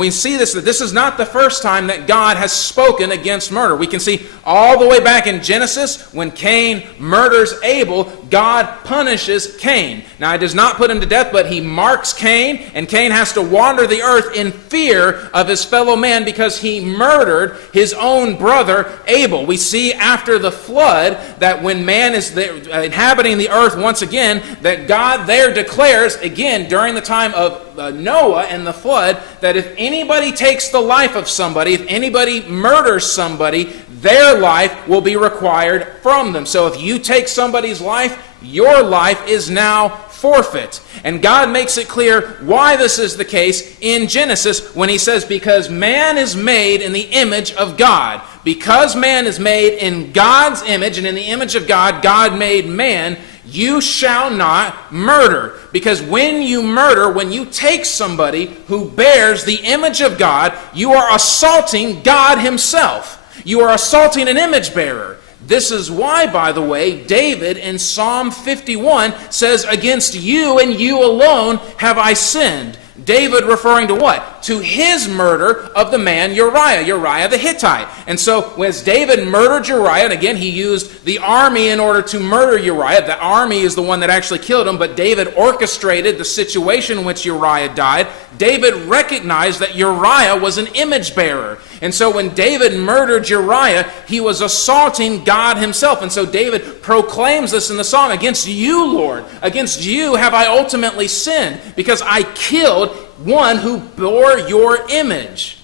we see this, that this is not the first time that God has spoken against murder. We can see all the way back in Genesis, when Cain murders Abel, God punishes Cain. Now, he does not put him to death, but he marks Cain, and Cain has to wander the earth in fear of his fellow man because he murdered his own brother Abel. We see after the flood that when man is inhabiting the earth once again, that God there declares, again, during the time of Noah and the flood, that if anybody takes the life of somebody, if anybody murders somebody, their life will be required from them. So if you take somebody's life, your life is now forfeit. And God makes it clear why this is the case in Genesis when he says, because man is made in the image of God. Because man is made in God's image, and in the image of God, God made man, you shall not murder. Because when you murder, when you take somebody who bears the image of God, you are assaulting God himself. You are assaulting an image bearer. This is why, by the way, David in Psalm 51 says, against you and you alone have I sinned. David referring to what? To his murder of the man Uriah the Hittite. And so, as David murdered Uriah, and again, he used the army in order to murder Uriah. The army is the one that actually killed him, but David orchestrated the situation in which Uriah died. David recognized that Uriah was an image bearer. And so when David murdered Uriah, he was assaulting God himself. And so David proclaims this in the song, against you, Lord, against you have I ultimately sinned, because I killed one who bore your image.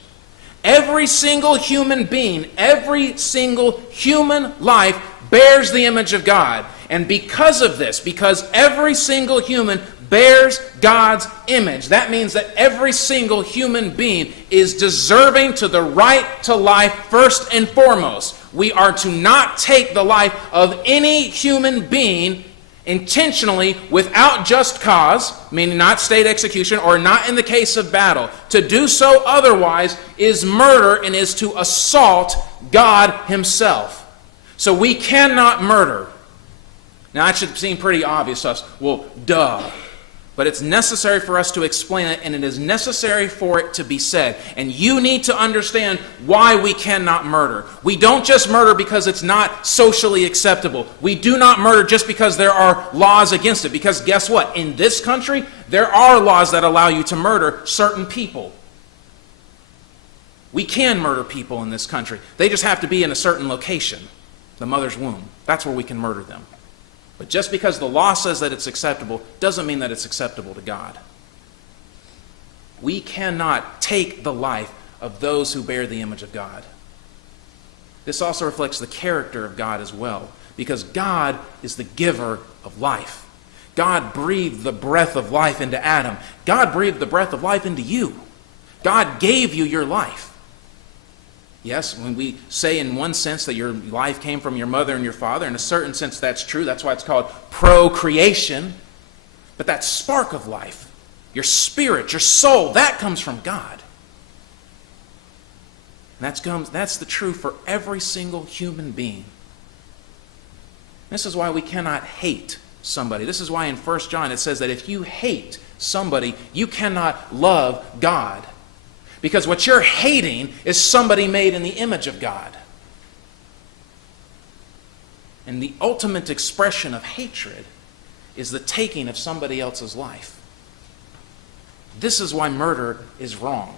Every single human being, every single human life bears the image of God. And because of this, because every single human bears God's image, that means that every single human being is deserving to the right to life first and foremost. We are to not take the life of any human being intentionally without just cause, meaning not state execution or not in the case of battle. To do so otherwise is murder and is to assault God himself. So we cannot murder. Now that should seem pretty obvious to us. Well, duh. But it's necessary for us to explain it, and it is necessary for it to be said. And you need to understand why we cannot murder. We don't just murder because it's not socially acceptable. We do not murder just because there are laws against it. Because guess what? In this country, there are laws that allow you to murder certain people. We can murder people in this country. They just have to be in a certain location, the mother's womb. That's where we can murder them. But just because the law says that it's acceptable doesn't mean that it's acceptable to God. We cannot take the life of those who bear the image of God. This also reflects the character of God as well, because God is the giver of life. God breathed the breath of life into Adam. God breathed the breath of life into you. God gave you your life. Yes, when we say in one sense that your life came from your mother and your father, in a certain sense that's true. That's why it's called procreation. But that spark of life, your spirit, your soul, that comes from God. And that's the truth for every single human being. This is why we cannot hate somebody. This is why in 1 John it says that if you hate somebody, you cannot love God. Because what you're hating is somebody made in the image of God. And the ultimate expression of hatred is the taking of somebody else's life. This is why murder is wrong.